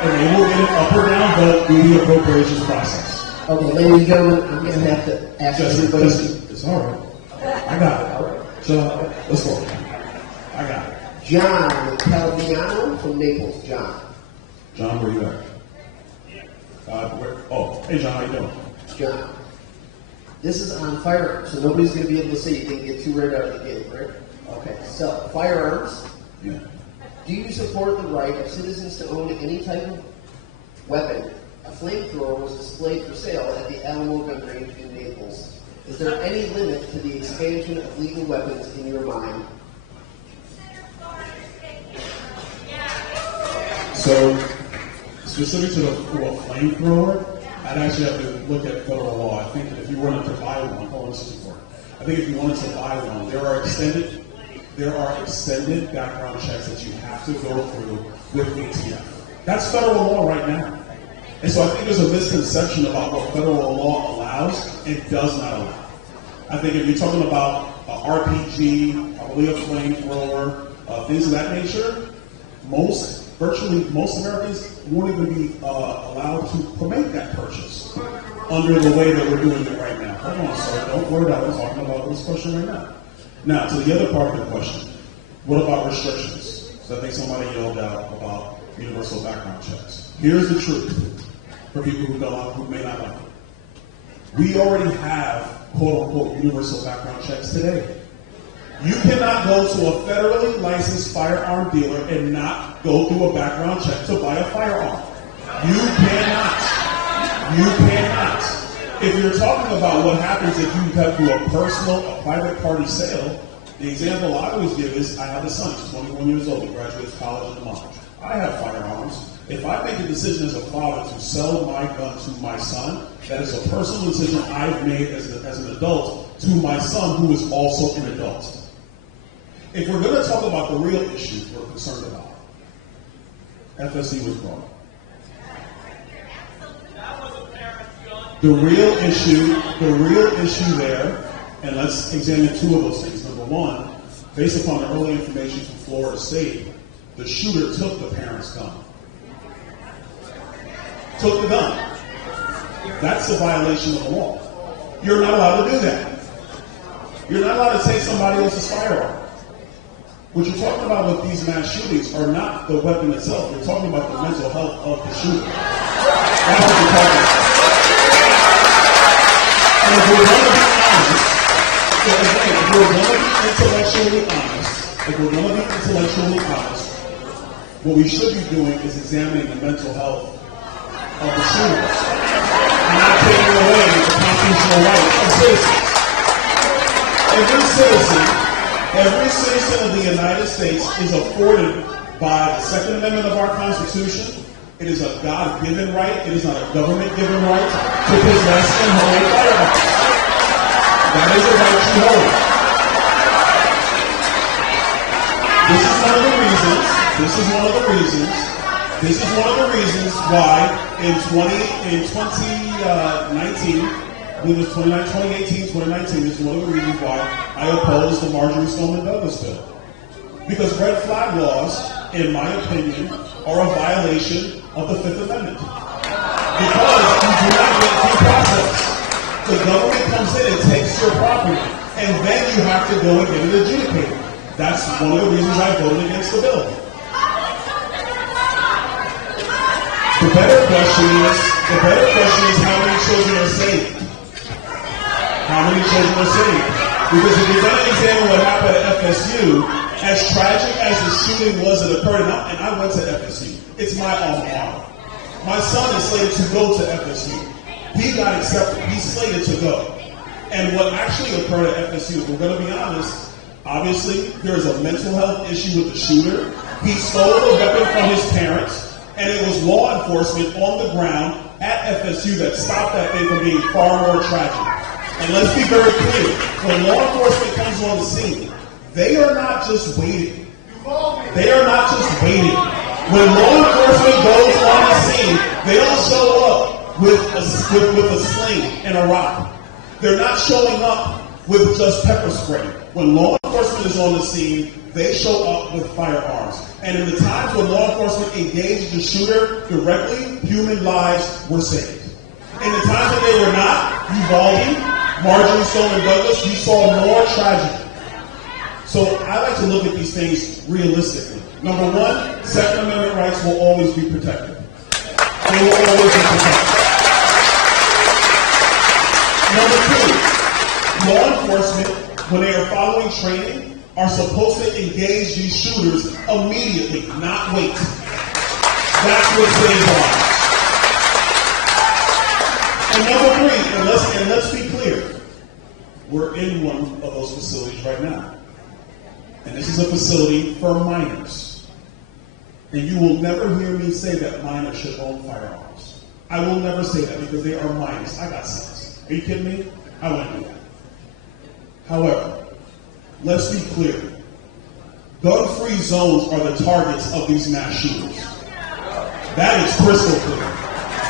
and they will get an up or down vote through the appropriations process. Okay, ladies and gentlemen, I'm going to have to ask everybody. It's all right. I got it. All right. So, let's go. I got it. John Calviano from Naples. John, where you at? Hey John, how you doing? John. This is on firearms, so nobody's going to be able to say you didn't get too right out of the gate, right? Okay, so firearms. Yeah. Do you support the right of citizens to own any type of weapon? A flamethrower was displayed for sale at the Alamo Gun Range in Naples. Is there any limit to the expansion of legal weapons in your mind? So, specific to the flamethrower, I'd actually have to look at federal law. I think that if you wanted to buy one, I think if you wanted to buy one, there are extended background checks that you have to go through with ATF. That's federal law right now. And so I think there's a misconception about what federal law allows and does not allow. I think if you're talking about RPG, probably a flamethrower, things of that nature, virtually most Americans won't even be allowed to make that purchase under the way that we're doing it right now. Hold on, sir. Don't worry about it. We're talking about this question right now. Now, to the other part of the question, what about restrictions? So I think somebody yelled out about universal background checks. Here's the truth for people who may not like it. We already have, quote unquote, universal background checks today. You cannot go to a federally licensed firearm dealer and not go through a background check to buy a firearm. You cannot. If you're talking about what happens if you have to do a private party sale, the example I always give is I have a son, he's 21 years old, he graduates college in a month. I have firearms. If I make a decision as a father to sell my gun to my son, that is a personal decision I've made as an adult to my son who is also an adult. If we're going to talk about the real issues we're concerned about, FSC was brought up. The real issue there, and let's examine two of those things. Number one, based upon the early information from Florida State, the shooter took the parent's gun. Took the gun. That's a violation of the law. You're not allowed to do that. You're not allowed to take somebody else's firearm. What you're talking about with these mass shootings are not the weapon itself. You're talking about the mental health of the shooter. That's what you're talking about. And if we're going to be honest, what we should be doing is examining the mental health of the shooters, not taking away the constitutional rights of citizens. Every citizen of the United States is afforded by the Second Amendment of our Constitution. It is a God-given right. It is not a government-given right to possess and hold firearms. That is a right you hold. This is one of the reasons why in 2019, I believe it was 2018, 2019, this is one of the reasons why I opposed the Marjorie Stoneman Douglas bill. Because red flag laws, in my opinion, are a violation of the Fifth Amendment. Because you do not get due process. The government comes in and takes your property, and then you have to go and get it adjudicated. That's one of the reasons I voted against the bill. The better question is how many children are saved? How many children are saved? Because if you're going to examine what happened at FSU, as tragic as the shooting was that occurred, and I went to FSU. It's my alma mater. My son is slated to go to FSU. He got accepted. He's slated to go. And what actually occurred at FSU, if we're going to be honest, obviously there's a mental health issue with the shooter. He stole a weapon from his parents, and it was law enforcement on the ground at FSU that stopped that thing from being far more tragic. And let's be very clear, when law enforcement comes on the scene, they are not just waiting. When law enforcement goes on the scene, they don't show up with a sling and a rock. They're not showing up with just pepper spray. When law enforcement is on the scene, they show up with firearms. And in the times when law enforcement engaged the shooter directly, human lives were saved. In the times that they were not, Uvalde, Marjorie Stoneman Douglas, you saw more tragedy. So I like to look at these things realistically. Number one, Second Amendment rights will always be protected. They will always be protected. Number two, law enforcement, when they are following training, are supposed to engage these shooters immediately, not wait. That's what saves lives. And number three, and let's be clear, we're in one of those facilities right now. And this is a facility for minors. And you will never hear me say that minors should own firearms. I will never say that because they are minors. I got sons. Are you kidding me? I wouldn't do that. However, let's be clear. Gun-free zones are the targets of these mass shooters. That is crystal clear.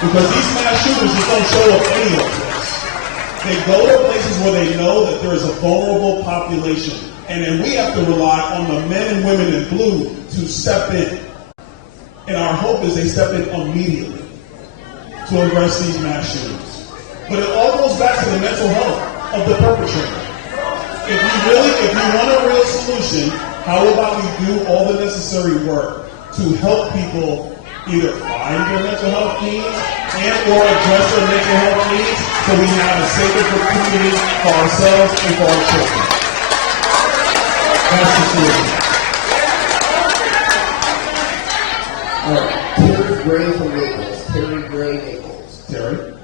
Because these mass shooters just don't show up any old place. They go to places where they know that there is a vulnerable population. And then we have to rely on the men and women in blue to step in. And our hope is they step in immediately to address these mass shooters. But it all goes back to the mental health of the perpetrator. If you want a real solution, how about we do all the necessary work to help people either find their mental health needs and or address their mental health needs so we have a safer community for ourselves and for our children. That's the solution. All right. Terry Gray from Naples. Terry Gray, Naples. Terry?